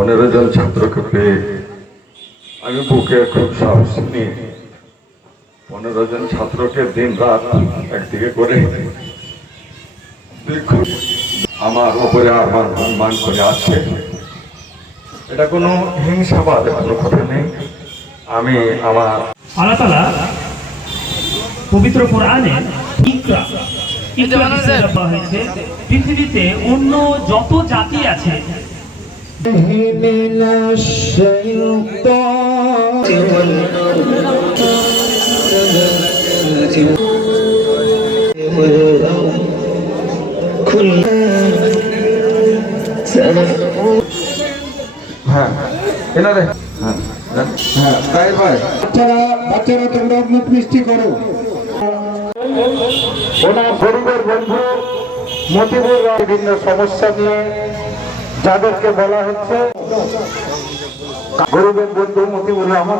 15 জন ছাত্রকে পেয়ে আমি বুকে খুব সাহস নিয়ে 15 জন ছাত্রকে দিন রাত একদিকে করে দেখুন আমার উপরে মান করে আছে। এটা কোনো হিংসাবাদ, কোনো কথা নেই। আমি আমার আল্লাহ তাআলা পবিত্র কোরআনে ইকরা বলা হয়েছে। পৃথিবীতে অন্য যত জাতি আছে বাচ্চারা তোমরা মুখ মিষ্টি করো। ওনার গরিবের বন্ধু মতিবুর বিভিন্ন সমস্যা নিয়ে যাদেরকে বলা হচ্ছে গরিবের বন্ধু মতিবুর রহমান